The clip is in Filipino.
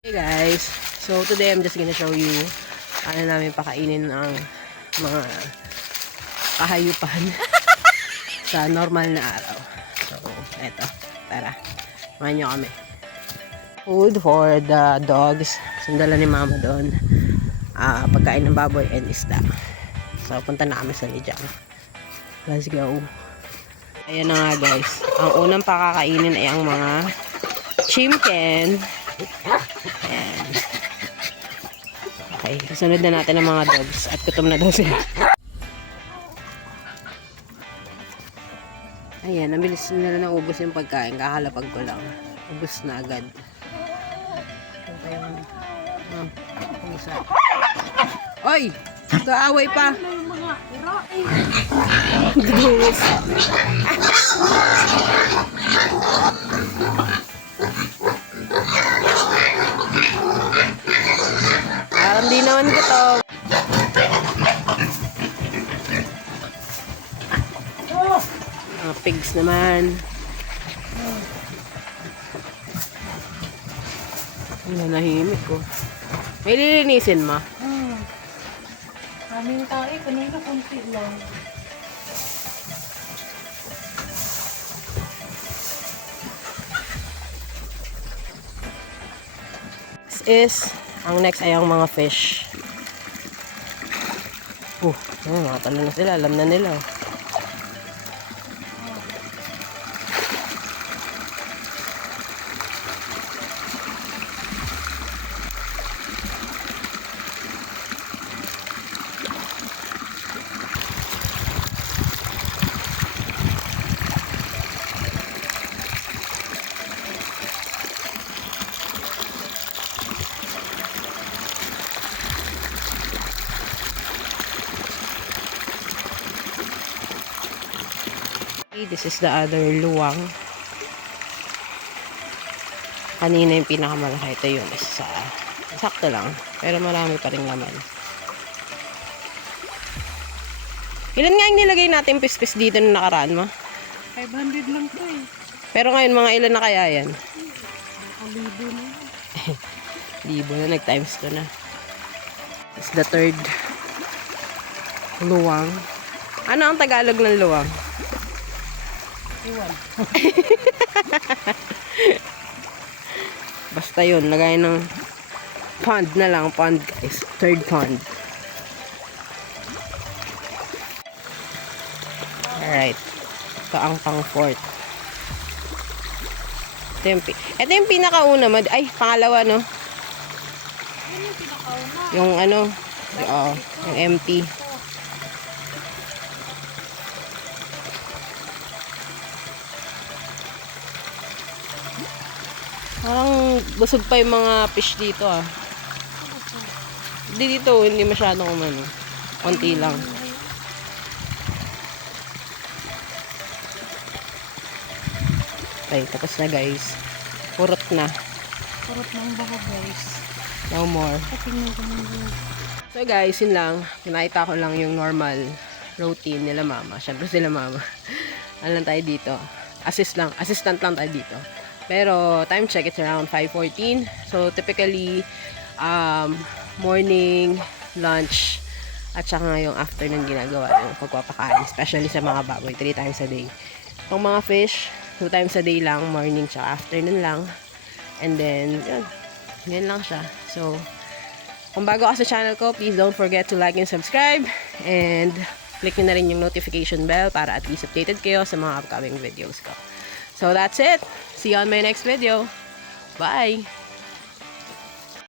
Hey guys, so today I'm just gonna show you ano namin pakainin ng mga kahayupan sa normal na araw. So, eto, tara, samahan nyo kami. Food for the dogs. Sundala ni mama doon. Pagkain ng baboy and isda. So, punta na kami sa Lidyang. Let's go. Ayan na nga guys. Ang unang pakakainin ay ang mga chimken. Ayan. Okay, kasunod na natin ang mga dogs at gutom na daw sila. Ayan, nabilis nila na ubos yung pagkain. Kakalapag ko lang. Ubos na agad. Oy! Kaaway pa! Guys! Parang di naman gusto. Mga pigs naman. Nanahimik ko. May lilinisin mo? Kaming tayo, kanina kunti lang. This is, ang next ay ang mga fish. Mga talo na sila, alam na nila. This is the other luwang. Kanina yung pinakamalaki. Ito yung isa. Sakto lang. Pero marami pa rin laman. Ilan nga yung nilagay natin pispis dito na nakaraan mo? 500 lang to eh. Pero ngayon mga ilan na kaya yan? Nakalibo na. Libo na. Nag-times 2 na. It's the third luwang. Ano ang Tagalog ng luwang? Iwan. Basta yun, lagay ng pond na lang, pond guys, third pond. Alright, ito ang pang fourth. Ito yung pinakauna, ay pangalawa no? Ano yung pinakauna? Yung ano, yung empty. Parang busog pa yung mga fish dito ah. Hindi dito, hindi masyadong umano. Konti lang. Okay, tapos na guys. Purot na. Purot ng baka guys. No more. Tingnan ko muna. So guys, yun lang. Kinakita ko lang yung normal routine nila mama. Siyempre sila mama. Ano lang tayo dito? Assistant lang tayo dito. Pero time check, it's around 5:14. So typically morning, lunch, at saka yung afternoon ginagawa yung pagpapakain, especially sa mga baboy, 3 times a day. Yung mga fish, 2 times a day lang, morning tsaka afternoon lang. And then, yun lang siya. So, kung bago ka sa channel ko, please don't forget to like and subscribe. And click nyo na rin yung notification bell para at least updated kayo sa mga upcoming videos ko. So, that's it. See you on my next video. Bye!